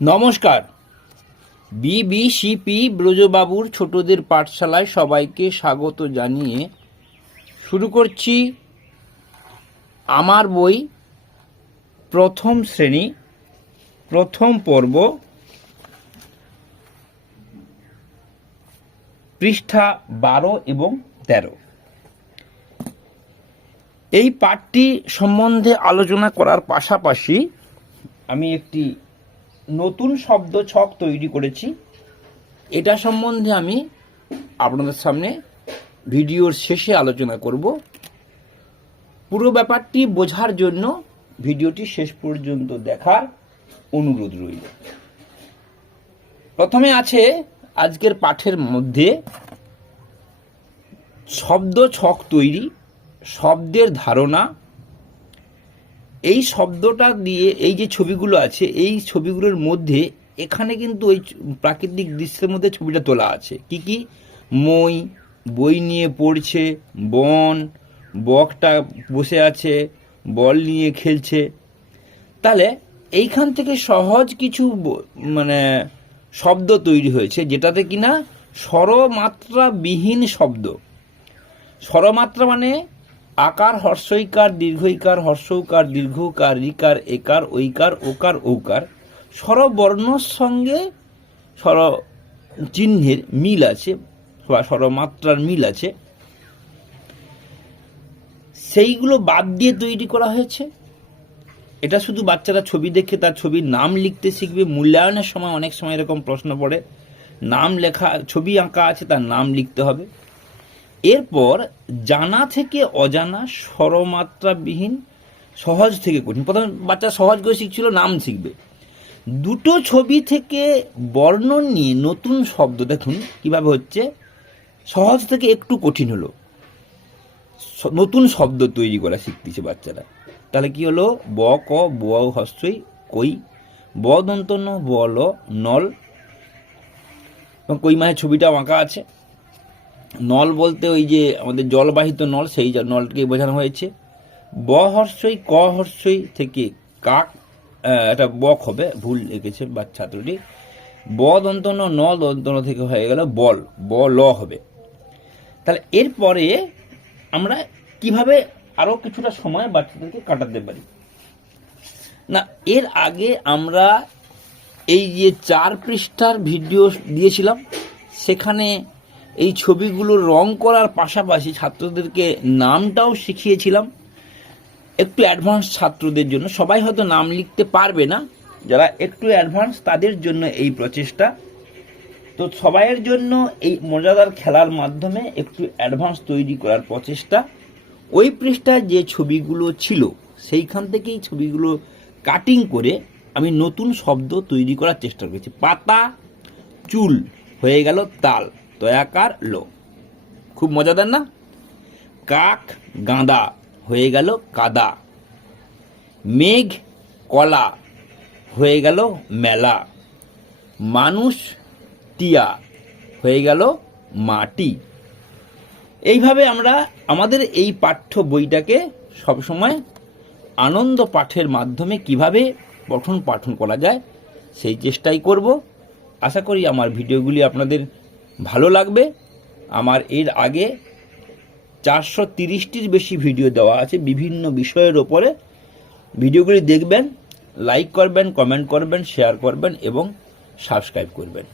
নমস্কার। বিবিসিপি ব্রজবাবুর ছোটদের পাঠশালায় সবাইকে স্বাগত জানিয়ে শুরু করছি আমার বই প্রথম শ্রেণী প্রথম পর্ব, পৃষ্ঠা 12 এবং 13। এই পাঠটি সম্বন্ধে আলোচনা করার পাশাপাশি আমি একটি নতুন শব্দ ছক তৈরি করেছি। এটা সম্বন্ধে আমি আপনাদের সামনে ভিডিওর শেষে আলোচনা করব। পুরো ব্যাপারটি বোঝার জন্য ভিডিওটি শেষ পর্যন্ত দেখার অনুরোধ রইল। প্রথমে আছে আজকের পাঠের মধ্যে শব্দ ছক তৈরি, শব্দের ধারণা। এই শব্দটা দিয়ে এই যে ছবিগুলো আছে, এই ছবিগুলোর মধ্যে এখানে কিন্তু ওই প্রাকৃতিক দৃশ্যের মধ্যে ছবিটা তোলা আছে। কি কি? মই বই নিয়ে পড়ছে, বন বকটা বসে আছে, বল নিয়ে খেলছে। তাহলে এইখান থেকে সহজ কিছু শব্দ তৈরি হয়েছে, যেটাতে কিনা স্বরমাত্রাবিহীন শব্দ। স্বরমাত্রা মানে আকার, হর্ষইকার, দীর্ঘইকার, হর্ষৌকার, দীর্ঘকার, রিকার, একার, ঐকার, ওকার, ঔকার। স্বরবর্ণর সঙ্গে স্বর চিহ্নের মিল আছে বা স্বরমাত্রার মিল আছে, সেইগুলো বাদ দিয়ে তৈরি করা হয়েছে। এটা শুধু বাচ্চারা ছবি দেখে তার ছবির নাম লিখতে শিখবে। মূল্যায়নের সময় অনেক সময় এরকম প্রশ্ন পড়ে, নাম লেখা, ছবি আঁকা আছে, তার নাম লিখতে হবে। এরপর জানা থেকে অজানা, স্বরমাত্রাবিহীন, সহজ থেকে কঠিন। প্রথমে বাচ্চা সহজ করে শিখছিল, নাম শিখবে। দুটো ছবি থেকে বর্ণন নিয়ে নতুন শব্দ, দেখুন কিভাবে হচ্ছে, সহজ থেকে একটু কঠিন হলো, নতুন শব্দ তৈরি করা শিখতেছে বাচ্চারা। তাহলে কি হলো? ব ক ব হস্যই কই, ব দন্ত ন ব ল নল, এবং কই মায়ের ছবিটাও আঁকা আছে। নল বলতে ওই যে আমাদের জলবাহিত নল, সেই নলকে বোঝানো হয়েছে। ব হর্ষই ক হর্ষই থেকে কাক, এটা বক হবে, ভুল লিখেছে বা ছাত্রটি। ব দন্ত ন দন্ত ন থেকে হয়ে গেল বল, ব ল হবে। তাহলে এরপরে আমরা কিভাবে আরো কিছুটা সময় বাচ্চাদেরকে কাটাতে পারি না, এর আগে আমরা এই যে 4 পৃষ্ঠার ভিডিও দিয়েছিলাম, সেখানে এই ছবিগুলো রং করার পাশাপাশি ছাত্রদেরকে নামটাও শিখিয়েছিলাম। একটু অ্যাডভান্স ছাত্রদের জন্য, সবাই হয়তো নাম লিখতে পারবে না, যারা একটু অ্যাডভান্স তাদের জন্য এই প্রচেষ্টা। তো সবাইয়ের জন্য এই মজাদার খেলার মাধ্যমে একটু অ্যাডভান্স তৈরি করার প্রচেষ্টা। ওই পৃষ্ঠায় যে ছবিগুলো ছিল সেইখান থেকেই ছবিগুলো কাটিং করে আমি নতুন শব্দ তৈরি করার চেষ্টা করেছি। পাতা চুল হয়ে গেল তাল, তয়াকার লো, খুব মজাদার না? কাক গাঁদা হয়ে গেল কাদা, মেঘ কলা হয়ে গেল মেলা, মানুষ টিয়া হয়ে গেল মাটি। এইভাবে আমরা আমাদের এই পাঠ্য বইটাকে সবসময় আনন্দ পাঠের মাধ্যমে কিভাবে পঠন পাঠন করা যায় সেই চেষ্টাই করব। আশা করি আমার ভিডিওগুলি আপনাদের ভালো লাগবে। আমার এর আগে 430টির বেশি ভিডিও দেওয়া আছে বিভিন্ন বিষয়ের ওপরে। ভিডিওগুলি দেখবেন, লাইক করবেন, কমেন্ট করবেন, শেয়ার করবেন এবং সাবস্ক্রাইব করবেন।